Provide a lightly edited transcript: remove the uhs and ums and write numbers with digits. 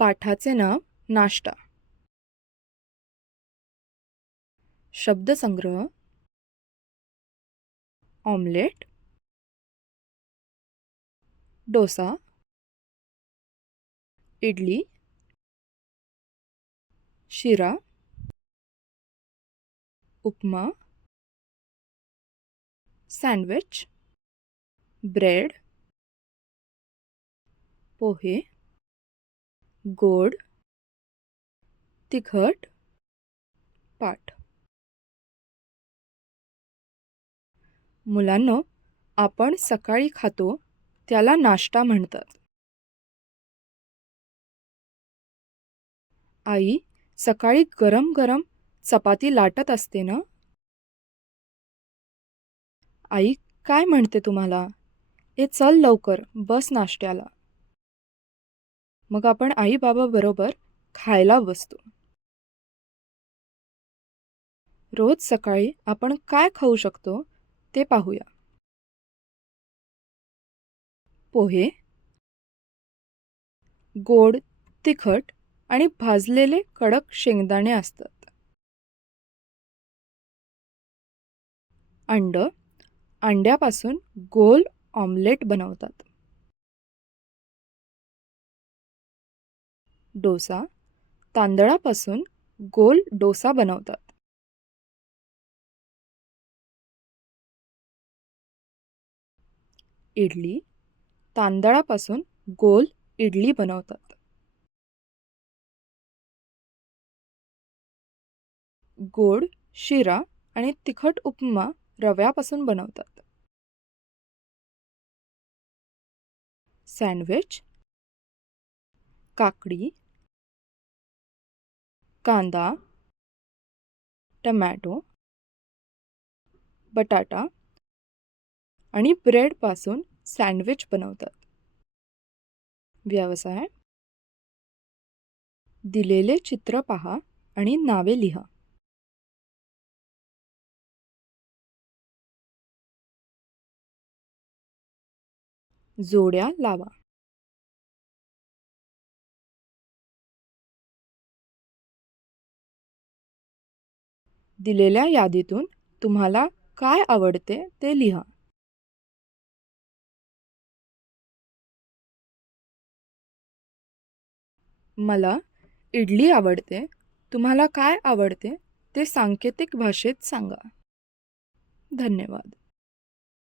पाठाचे नाव नाश्ता. शब्दसंग्रह: ऑमलेट, डोसा, इडली, शिरा, उपमा, सँडविच, ब्रेड, पोहे, गोड, तिखट, पाट. मुलांनो, आपण सकाळी खातो त्याला नाश्ता म्हणतात. आई सकाळी गरम गरम चपाती लाटत असते ना. आई काय म्हणते तुम्हाला? ए चल लवकर बस नाश्त्याला. मग आपण आई बाबा बरोबर खायला बसतो. रोज सकाळी आपण काय खाऊ शकतो ते पाहूया. पोहे, गोड, तिखट आणि भाजलेले कडक शेंगदाणे असतात. अंड, अंड्यापासून गोल ऑमलेट बनवतात. डोसा, तांदळापासून गोल डोसा बनवतात. इडली, तांदळापासून गोल इडली बनवतात. गोड, शिरा आणि तिखट उपमा रव्यापासून बनवतात. सँडविच, काकडी, कांदा, टमॅटो, बटाटा आणि ब्रेडपासून सँडविच बनवतात. व्यवसाय: दिलेले चित्र पहा आणि नावे लिहा. जोड्या लावा. दिलेल्या यादीतून तुम्हाला काय आवडते ते लिहा. मला इडली आवडते. तुम्हाला काय आवडते ते सांकेतिक भाषेत सांगा. धन्यवाद.